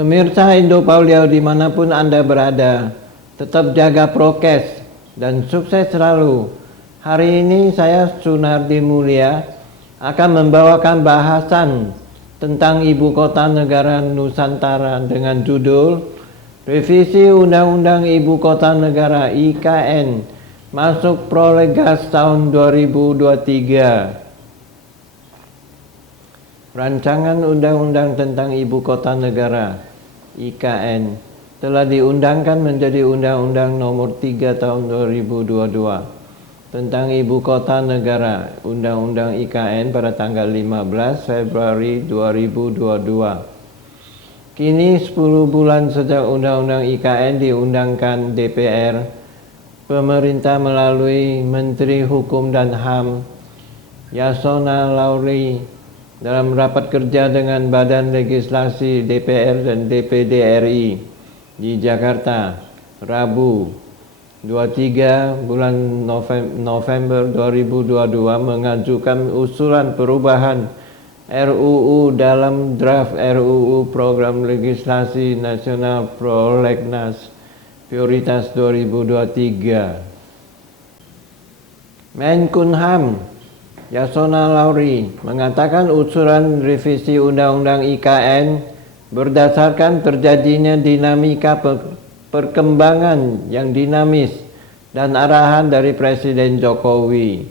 Pemirsa Indo Pauliau dimanapun Anda berada, tetap jaga prokes dan sukses selalu. Hari ini saya Sunardi Mulia akan membawakan bahasan tentang Ibu Kota Negara Nusantara dengan judul Revisi Undang-Undang Ibu Kota Negara IKN masuk prolegnas tahun 2023. Rancangan Undang-Undang tentang Ibu Kota Negara IKN telah diundangkan menjadi Undang-Undang Nomor 3 Tahun 2022 tentang Ibu Kota Negara Undang-Undang IKN pada tanggal 15 Februari 2022. Kini 10 bulan sejak Undang-Undang IKN diundangkan DPR, pemerintah melalui Menteri Hukum dan HAM Yasona Lawli dalam rapat kerja dengan Badan Legislasi DPR dan DPD RI di Jakarta, Rabu 23 bulan November 2022 mengajukan usulan perubahan RUU dalam draft RUU Program Legislasi Nasional Prolegnas Prioritas 2023. Menkumham Yasona Lawli mengatakan usulan revisi Undang-Undang IKN berdasarkan terjadinya dinamika perkembangan yang dinamis dan arahan dari Presiden Jokowi.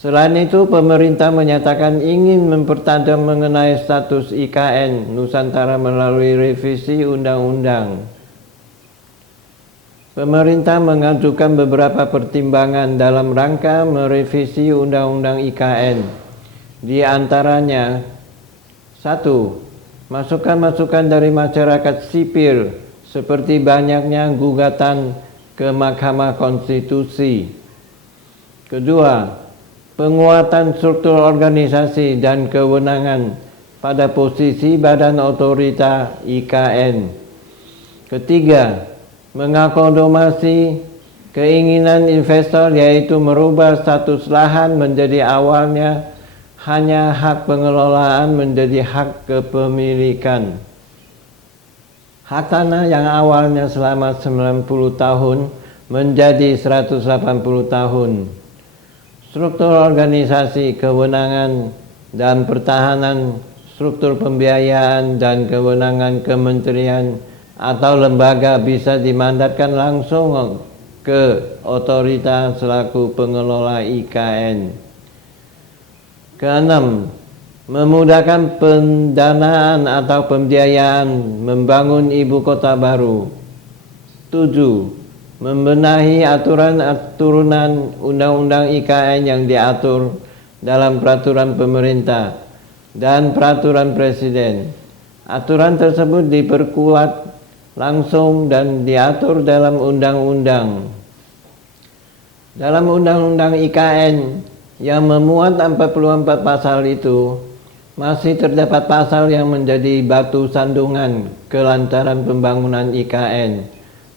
Selain itu, pemerintah menyatakan ingin mempertajam mengenai status IKN Nusantara melalui revisi undang-undang. Pemerintah mengajukan beberapa pertimbangan dalam rangka merevisi Undang-Undang IKN. Di antaranya, 1. Masukan-masukan dari masyarakat sipil seperti banyaknya gugatan ke Mahkamah Konstitusi. Kedua, penguatan struktur organisasi dan kewenangan pada posisi Badan Otorita IKN. Ketiga, mengakomodasi keinginan investor yaitu merubah status lahan menjadi awalnya hanya hak pengelolaan menjadi hak kepemilikan. Hak tanah yang awalnya selama 90 tahun menjadi 180 tahun. Struktur organisasi, kewenangan dan pertahanan, struktur pembiayaan dan kewenangan kementerian atau lembaga bisa dimandatkan langsung ke otoritas selaku pengelola IKN. Keenam, memudahkan pendanaan atau pembiayaan membangun ibu kota baru. 7. Membenahi aturan-aturan Undang-Undang IKN yang diatur dalam peraturan pemerintah dan peraturan presiden. Aturan tersebut diperkuat langsung dan diatur dalam undang-undang. Dalam undang-undang IKN yang memuat 44 pasal itu, masih terdapat pasal yang menjadi batu sandungan kelancaran pembangunan IKN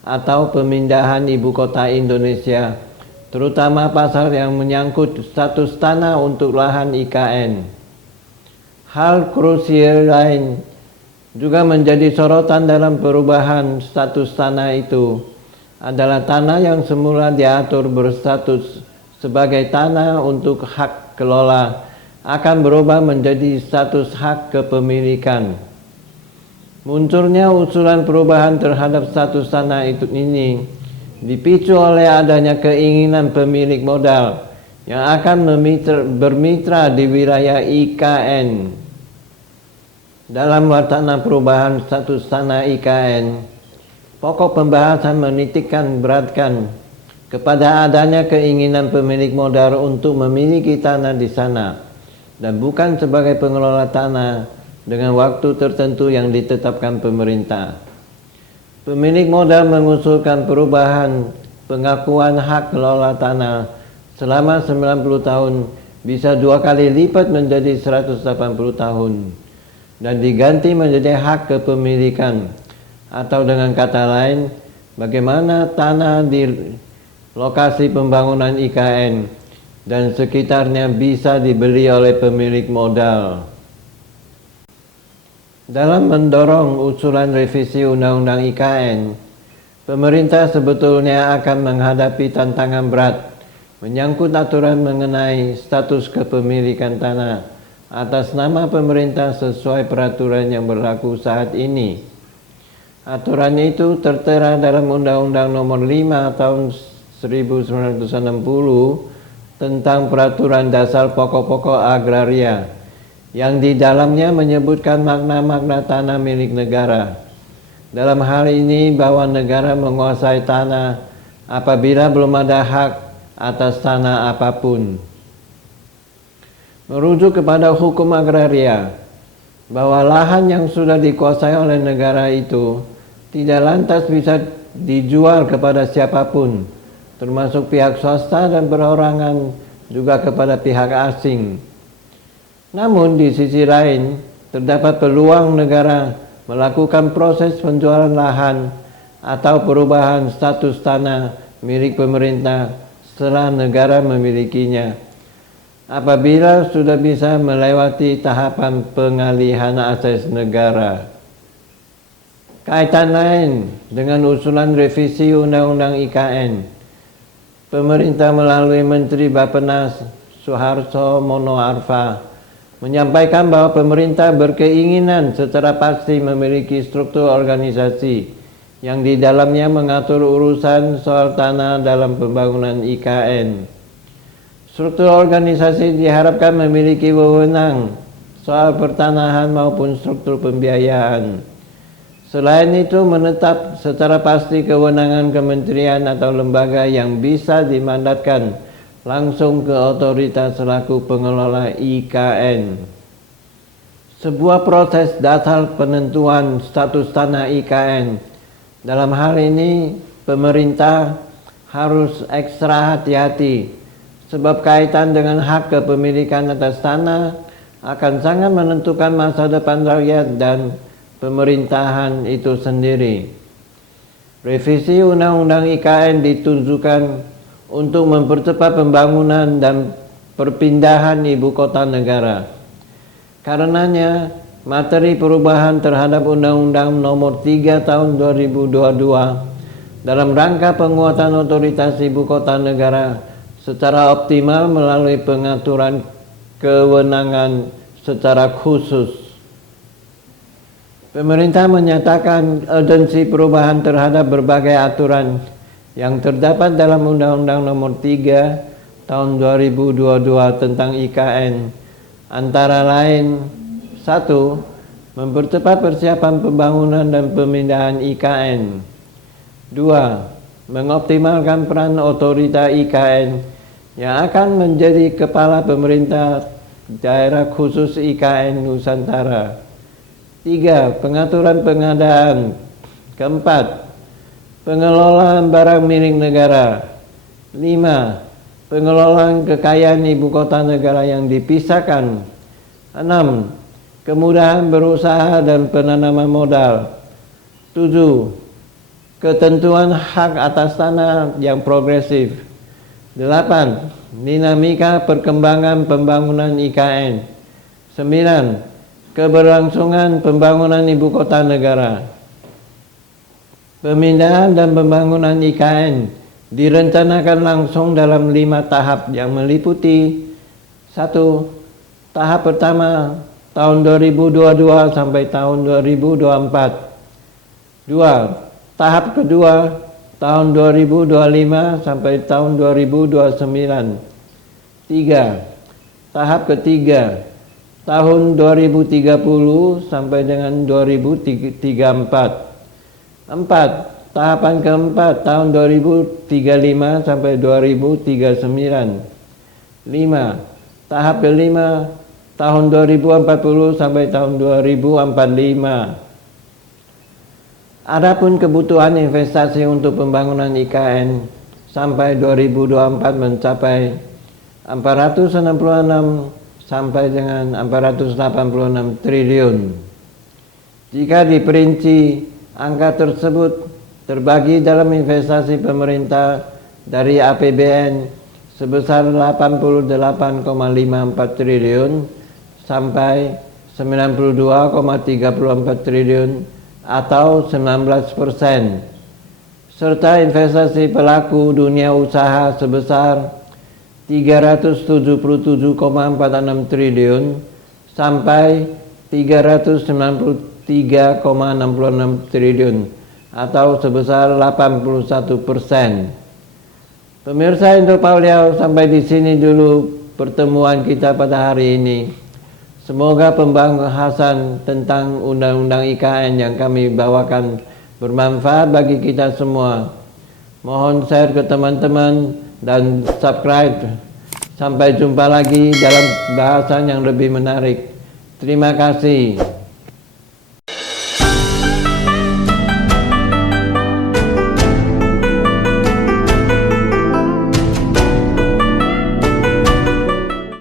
atau pemindahan ibu kota Indonesia, terutama pasal yang menyangkut status tanah untuk lahan IKN. Hal krusial lain juga menjadi sorotan dalam perubahan status tanah itu adalah tanah yang semula diatur berstatus sebagai tanah untuk hak kelola akan berubah menjadi status hak kepemilikan. Munculnya usulan perubahan terhadap status tanah ini dipicu oleh adanya keinginan pemilik modal yang akan bermitra di wilayah IKN. Dalam wacana perubahan status tanah IKN, pokok pembahasan menitikkan beratkan kepada adanya keinginan pemilik modal untuk memiliki tanah di sana dan bukan sebagai pengelola tanah dengan waktu tertentu yang ditetapkan pemerintah. Pemilik modal mengusulkan perubahan pengakuan hak kelola tanah selama 90 tahun bisa 2 kali lipat menjadi 180 tahun. Dan diganti menjadi hak kepemilikan, atau dengan kata lain, bagaimana tanah di lokasi pembangunan IKN dan sekitarnya bisa dibeli oleh pemilik modal. Dalam mendorong usulan revisi Undang-Undang IKN, pemerintah sebetulnya akan menghadapi tantangan berat menyangkut aturan mengenai status kepemilikan tanah atas nama pemerintah sesuai peraturan yang berlaku saat ini. Aturan itu tertera dalam Undang-Undang Nomor 5 Tahun 1960 tentang Peraturan Dasar Pokok-pokok Agraria, yang di dalamnya menyebutkan makna-makna tanah milik negara. Dalam hal ini bahwa negara menguasai tanah apabila belum ada hak atas tanah apapun. Merujuk kepada hukum agraria, bahwa lahan yang sudah dikuasai oleh negara itu tidak lantas bisa dijual kepada siapapun, termasuk pihak swasta dan perorangan, juga kepada pihak asing. Namun di sisi lain, terdapat peluang negara melakukan proses penjualan lahan atau perubahan status tanah milik pemerintah setelah negara memilikinya, apabila sudah bisa melewati tahapan pengalihan ases negara. Kaitan lain dengan usulan revisi Undang-Undang IKN, pemerintah melalui Menteri Bappenas Suharto Mono Arfa menyampaikan bahwa pemerintah berkeinginan secara pasti memiliki struktur organisasi yang di dalamnya mengatur urusan soal tanah dalam pembangunan IKN. Struktur organisasi diharapkan memiliki wewenang soal pertanahan maupun struktur pembiayaan. Selain itu, menetap secara pasti kewenangan kementerian atau lembaga yang bisa dimandatkan langsung ke otoritas selaku pengelola IKN. Sebuah proses dasar penentuan status tanah IKN. Dalam hal ini, pemerintah harus ekstra hati-hati, sebab kaitan dengan hak kepemilikan atas tanah akan sangat menentukan masa depan rakyat dan pemerintahan itu sendiri. Revisi Undang-Undang IKN ditujukan untuk mempercepat pembangunan dan perpindahan ibu kota negara. Karenanya, materi perubahan terhadap Undang-Undang Nomor 3 Tahun 2022 dalam rangka penguatan otoritas ibu kota negara secara optimal melalui pengaturan kewenangan secara khusus. Pemerintah menyatakan urgensi perubahan terhadap berbagai aturan yang terdapat dalam Undang-Undang Nomor 3 Tahun 2022 tentang IKN, antara lain: 1. Mempercepat persiapan pembangunan dan pemindahan IKN. 2. Mengoptimalkan peran otorita IKN yang akan menjadi kepala pemerintah daerah khusus IKN Nusantara. 3. Pengaturan pengadaan. 4. Pengelolaan barang milik negara. 5. Pengelolaan kekayaan ibu kota negara yang dipisahkan. 6. Kemudahan berusaha dan penanaman modal. 7. Ketentuan hak atas tanah yang progresif. 8. Dinamika perkembangan pembangunan IKN. 9. Keberlangsungan pembangunan ibu kota negara. Pemindahan dan pembangunan IKN direncanakan langsung dalam 5 tahap yang meliputi: 1. Tahap pertama tahun 2022 sampai tahun 2024. 2. Tahap kedua tahun 2025 sampai tahun 2029. 3. Tahap ketiga tahun 2030 sampai dengan 2034. 4. Tahapan keempat tahun 2035 sampai 2039. 5. Tahap kelima tahun 2040 sampai tahun 2045. Adapun kebutuhan investasi untuk pembangunan IKN sampai 2024 mencapai 466 sampai dengan 486 triliun. Jika diperinci, angka tersebut terbagi dalam investasi pemerintah dari APBN sebesar 88,54 triliun sampai 92,34 triliun atau 19%, serta investasi pelaku dunia usaha sebesar 377,46 triliun sampai 393,66 triliun atau sebesar 81%. Pemirsa untuk Pauliau, sampai di sini dulu pertemuan kita pada hari ini. Semoga pembahasan tentang Undang-Undang IKN yang kami bawakan bermanfaat bagi kita semua. Mohon share ke teman-teman dan subscribe. Sampai jumpa lagi dalam bahasan yang lebih menarik. Terima kasih.